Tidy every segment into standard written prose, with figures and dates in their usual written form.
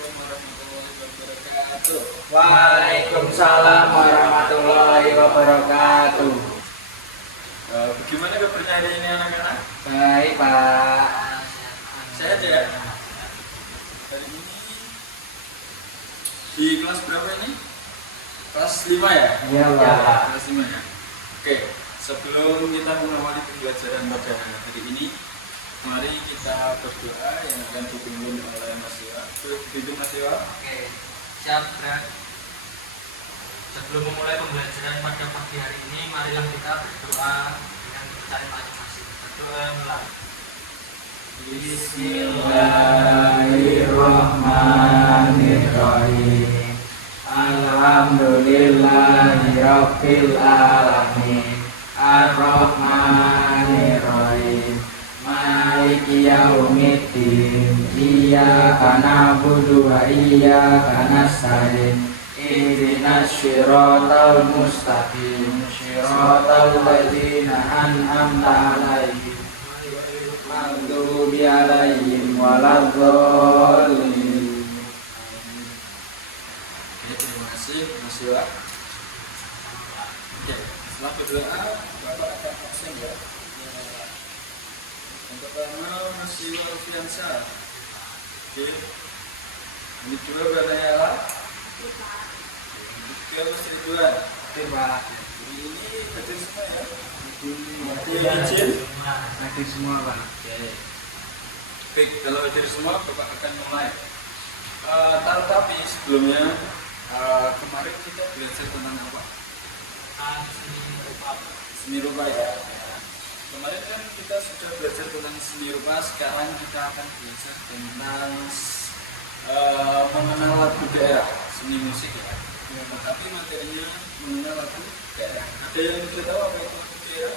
Assalamualaikum warahmatullahi wabarakatuh. Waalaikumsalam warahmatullahi wabarakatuh. Bagaimana kabarnya hari ini anak-anak? Baik, Pak. Sehat ya? Hari ini di kelas berapa ini? Kelas 5 ya? Iya, Pak. Kelas 5 ya? Oke, sebelum kita mengawali pembelajaran pada hari ini, mari kita berdoa yang akan dipimpin oleh Mas Iwa. Dipimpin Mas Iwa. Oke, siap, Bro. Sebelum memulai pembelajaran pada pagi hari ini, marilah kita berdoa dengan kepercayaan masing-masing. Berdoa mulai. Bismillahirrahmanirrahim. Alhamdulillahirabbil alamin. Ar-Rahmanirrahim. Maliki yaumiddin. Iyyaka na'budu wa iyyaka nasta'in. Ihdinas siratal mustaqim. Siratal ladzina an'amta 'alaihim. Maghdubi 'alaihim waladdallin. Oke, terima kasih Mas Iwa. Oke, setelah berdoa, Bapak akan absen ya. Yang pertama Mas Iwa Rufiansa. Oke. Ini dua Banayala. Ini tiga Mas Ridwan. Oke, Pak. Ini hadir semua ya. Hadir Izin. semua, Pak. Oke. Baik, kalau hadir semua Bapak akan mulai. Tapi sebelumnya kemarin kita belajar tentang apa? Seni rupa ya. Kemarin kan kita sudah belajar tentang seni rupa, sekarang kita akan belajar tentang mengenal lagu daerah, seni musik ya. Tapi materinya mengenal lagu daerah. Ada yang sudah tahu apa itu lagu daerah?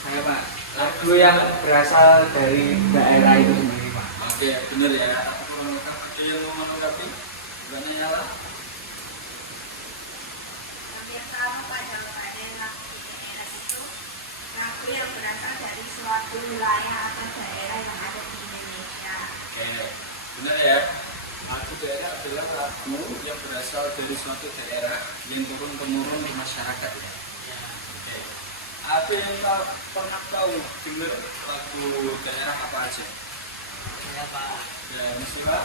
Saya, Pak. Lagu yang berasal dari daerah itu sendiri, Pak. Oke, benar ya. Tapi kurang lengkap, ada yang mau menanggapi? Gimana nyala? Hampir sama Pak, jawabannya lagu di daerah itu lagu yang berasal dari suatu wilayah atau daerah yang ada di Indonesia. Oke, benar ya. Lagu daerah adalah lagu yang berasal dari suatu daerah yang turun-temurun di masyarakat ya. Oke. Ada yang pernah tahu dengar lagu daerah apa aja? Ya, Pak. Ya, misalnya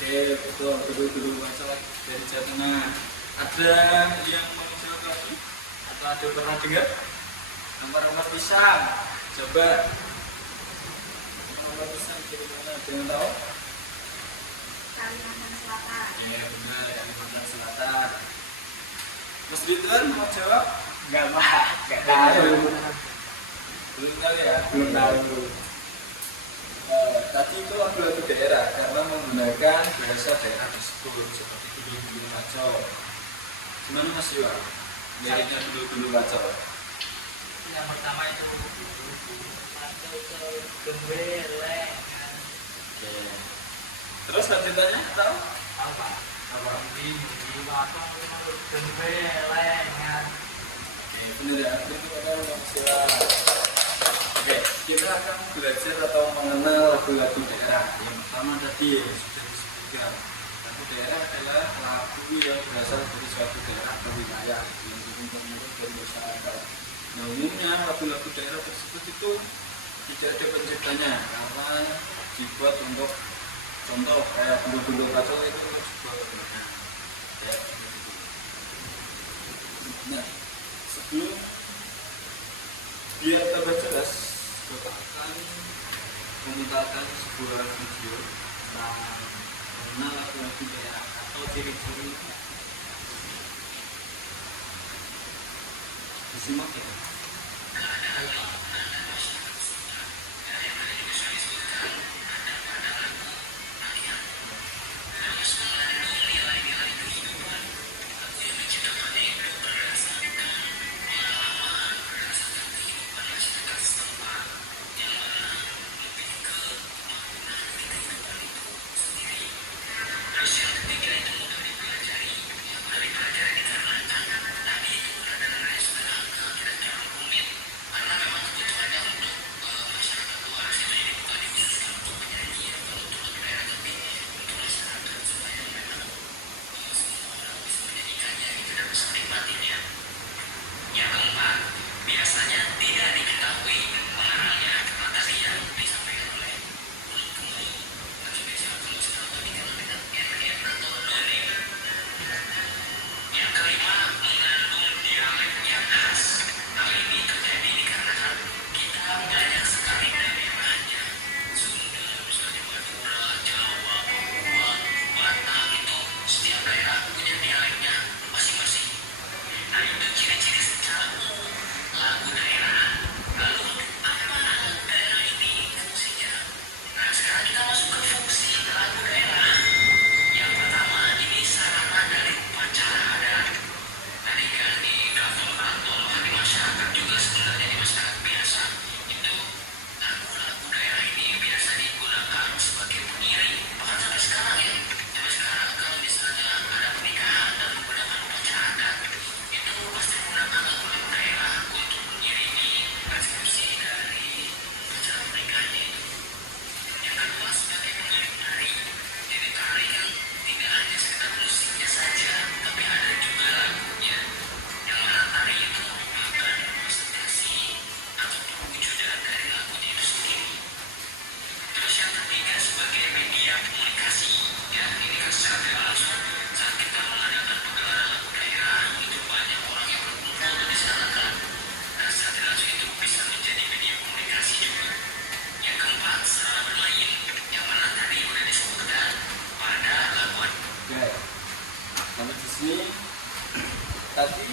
Oke, betul, dulu masalah dari Jawa Tengah. Ada yang mau jawab lagi? Atau ada pernah dengar? Nomor pisang. Coba. Nomor pisang kiri mana? Ada yang tahu? Kalimantan Selatan. Iya benar, Kalimantan Selatan. Mas Ridwan mau jawab? Enggak, Pak. Enggak tahu. Belum tahu ya? Belum tahu. Tadi itu lagu-lagu daerah karena menggunakan bahasa daerah tersebut seperti dulu-dulu kacau. Gimana Mas Iwa? Liriknya dulu-dulu kacau. Yang pertama itu gembeleng. Oke. Terus lanjutannya tahu? Apa? Apa? Di waktu gembelengan. Oke, benar ya. Itu ada Mas Iwa. Oke, kita akan belajar atau mengenal lagu-lagu daerah. Yang pertama tadi sudah disebutkan. Lagu daerah adalah lagu yang berasal dari suatu daerah atau wilayah yang turun-temurun dari masyarakat. Nah, umumnya lagu-lagu daerah tersebut itu tidak ada penciptanya karena dibuat untuk contoh kayak bulu-bulu kacau itu untuk sebuah kemenangan. Ya. Nah, sebelum biar tambah jelas, Bapak akan memutarkan sebuah video tentang mengenal lagu-lagu daerah atau ciri-ciri. Disimak ya. Sampai di sini tadi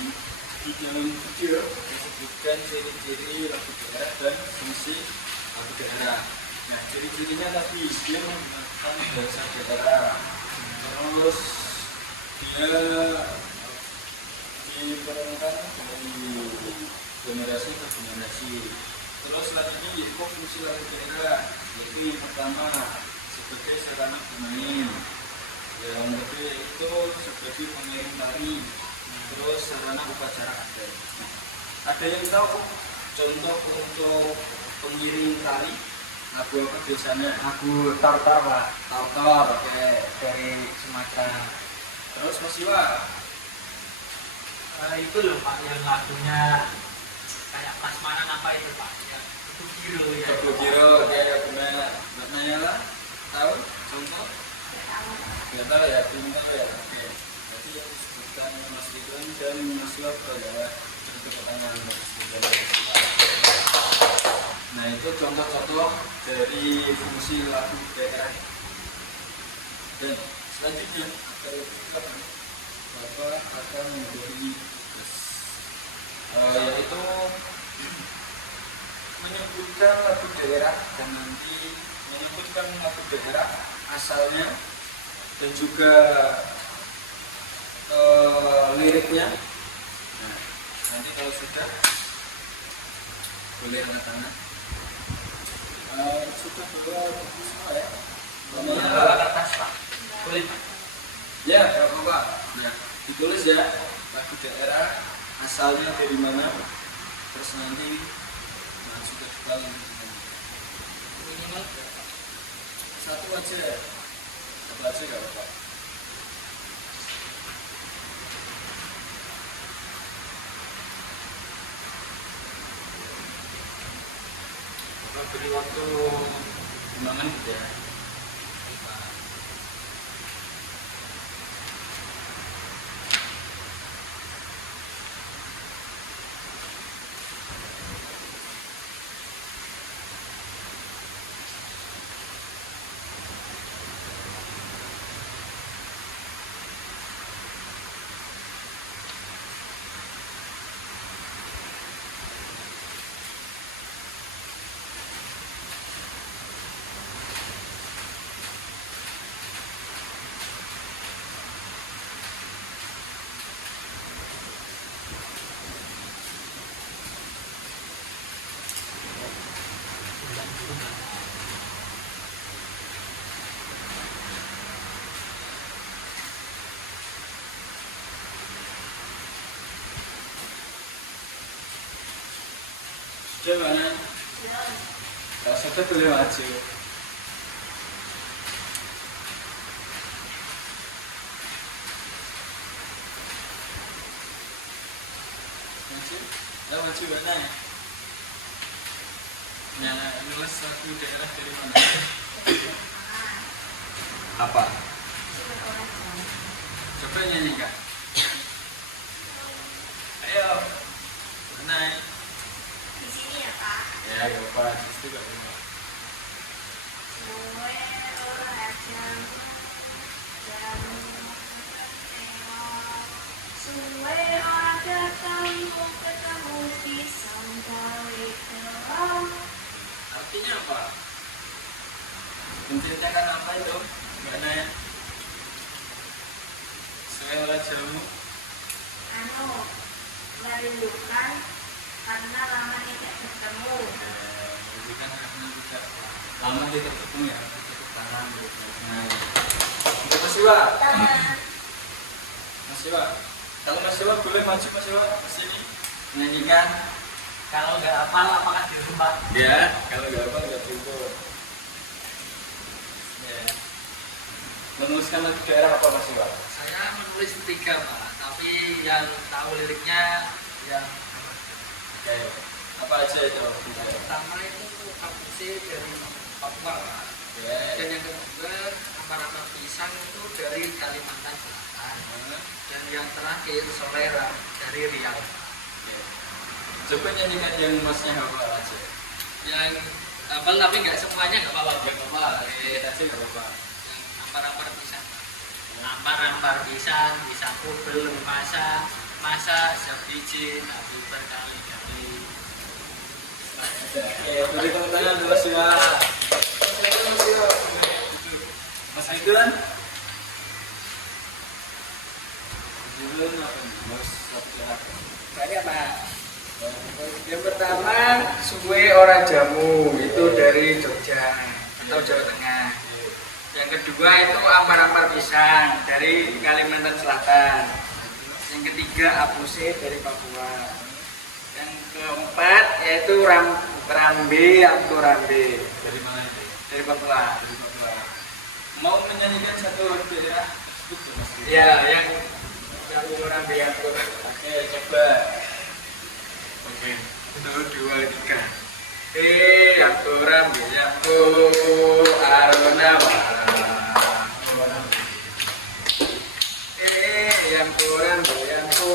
di dalam video disebutkan ciri-ciri lagu daerah dan fungsi lagu daerah. Nah, ciri-cirinya tadi dia menggunakan bahasa daerah, terus dia diperankan dari generasi ke generasi. Terus selanjutnya yaitu fungsi lagu daerah, yaitu yang pertama sebagai sarana bermain, yang kedua itu sebagai pengiring tari, terus sarana upacara adat. Ada yang tahu contoh untuk pengiring tari lagu apa biasanya? Lagu Tartar Pak, Tartar, oke. dari Sumatera. Terus Mas Iwa, Itu loh Pak, yang lagunya kayak prasmanan apa itu Pak? Ya, itu giro ya. Teguh Giro, kayak benar. Mbak Nayala, tahu contoh? Nggak tahu ya, belum tahu ya. Oke. Berarti yang disebutkan Mas Ridwan dan Mas Loko ya. Itu pertanyaan Mas Ridwan dan Mas Iwa. Nah, itu contoh-contoh dari fungsi lagu daerah. Dan selanjutnya Bapak akan memberi tugas, yaitu menyebutkan lagu daerah dan nanti menyebutkan lagu daerah asalnya dan juga liriknya. Nah, nanti kalau sudah boleh angkat tangan. Sudah bawa buku semua ya? Bawa kertas Pak. Boleh Pak. Ya, Bapak. Ya, ditulis ya lagu daerah asalnya dari mana, terus nanti sudah kita Minimal satu aja ya, satu aja nggak apa-apa. Beri waktu 5 menit ya. Sudah mana? Kalau sudah boleh maju. maju. Ayo maju mana? Nah, nulis satu daerah dari mana? Apa? Coba nyanyi kak. Ayo. Naik. Di sini ya Pak. Ya, gak apa-apa. Justru gak apa-apa. Suwe ora jamu, jamu ketemu. Suwe ora ketemu, ketemu pisang gawe terang. Artinya apa? Menceritakan apa itu? Mbak Naya? Saya ora jamu. Anu, merindukan karena lama tidak bertemu. Menunjukkan karena tidak lama tidak ketemu ya. Tepuk tangan. Nah, untuk Mas Iwa. Mas Iwa. Kalau Mas Iwa boleh maju Mas Iwa ke sini menyanyikan. Kalau nggak hafal apakah di rumah? Ya, kalau nggak apa nggak itu. Ya. Menuliskan lagu daerah apa Mas Iwa? Saya menulis 3 Pak, tapi yang tahu liriknya yang Oke. Apa aja itu? pertama itu Kapuse dari Papua Pak. Oke. Dan yang kedua Ampar-Ampar Pisang itu dari Kalimantan Selatan. Dan yang terakhir Solera dari Riau. Oke. Coba nyanyikan yang masnya hafal aja. Yang hafal tapi nggak semuanya nggak apa-apa. Ya nggak apa-apa. Sedikit aja nggak apa-apa. Yang Ampar-Ampar Pisang. Ampar-ampar pisang, pisangku belum masak, masak sebiji tapi berkali-kali. Oke, beri tepuk tangan dulu Mas Iwa. Mas Ridwan. Ridwan apa nih? Mas satu daerah. Tadi apa? Yang pertama suwe ora jamu itu dari Jogja atau Jawa Tengah. Yang kedua itu ampar-ampar pisang dari Kalimantan Selatan. Yang ketiga apuse dari Papua. Yang keempat yaitu rambe atau rambe Dari mana itu? dari Papua. Dari Papua. Mau menyanyikan satu daerah tersebut ya, Mas? Ya, yang rambe atau Oke, coba. oke. 1, 2, 3. Aku rambe aku aronawa. Yang kurang bayangku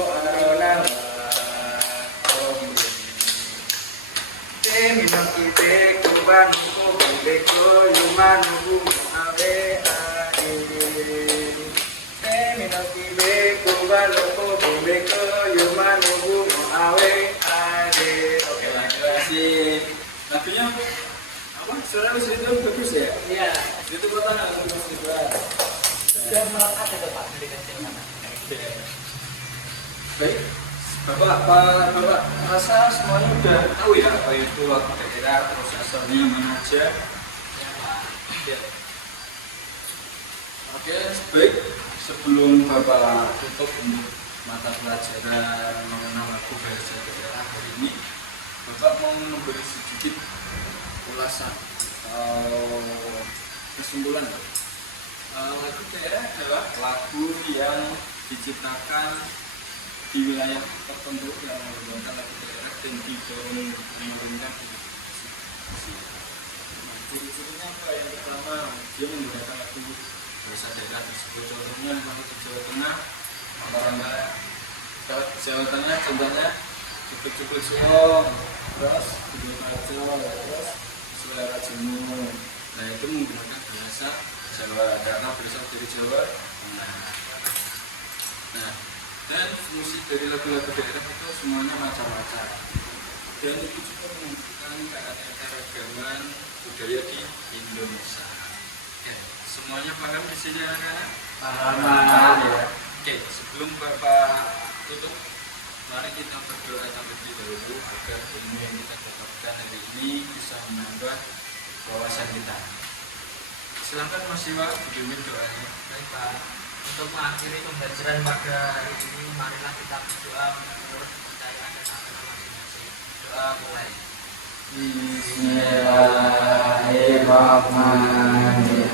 aronawa. Minum ide kubanu kubeko yumanu awe ade. Minum ide kubanu kubeko yumanu awe ade. Oke, makasih. Lagunya apa? Suara Mas Ridwan bagus ya? Iya, Itu kota nggak untuk Mas Ridwan? sudah melekat itu Pak dari kecil mana? Baik, Bapak rasa semuanya udah tahu ya apa itu lagu daerah, terus asalnya mana aja. Ya Pak. Ya. Oke, baik. Sebelum Bapak tutup untuk mata pelajaran mengenal lagu bahasa daerah hari ini, Bapak mau memberi sedikit ulasan atau kesimpulan. Lagu daerah adalah lagu yang diciptakan di wilayah tertentu yang menggunakan lagu daerah dan didorong pemerintah di ciri-cirinya apa? Yang pertama, dia menggunakan lagu bahasa daerah tersebut. Contohnya kalau di Jawa Tengah, kalau di Jawa Tengah contohnya cukup suong, terus Budi Paco, terus Selera Jemu. Nah itu menggunakan bahasa Jawa karena berasal dari Jawa Tengah. Nah, dan fungsi dari lagu-lagu daerah itu semuanya macam-macam. Dan itu juga menunjukkan keanekaragaman budaya di Indonesia. Oke, semuanya paham di sini anak-anak? Paham ya. Oke, sebelum Bapak tutup, mari kita berdoa terlebih dahulu agar ilmu yang kita dapatkan hari ini bisa menambah wawasan kita. Silakan Mas Iwa, dipimpin doanya. Baik Pak. Untuk mengakhiri pembelajaran pada hari ini, marilah kita berdoa menurut kepercayaan dan agama masing-masing. Doa mulai. Bismillahirrahmanirrahim.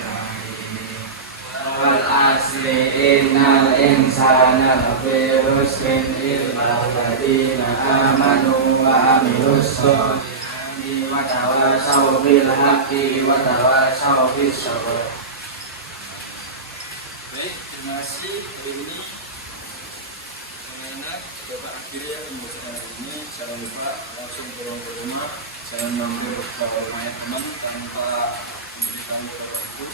Wal asri innal insana lafi khusrin illa alladziina aamanu wa amilus sholihati wa tawashaw bil haqqi wa tawashaw bis sabr. Baik, terima kasih. Hari ini anak-anak Bapak akhiri ya pembahasan hari ini. Jangan lupa langsung pulang ke rumah, jangan mampir ke rumahnya teman tanpa memberitahu orang itu.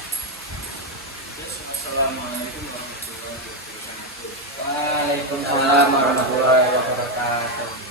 Assalamualaikum warahmatullahi wabarakatuh. Waalaikumsalam warahmatullahi wabarakatuh.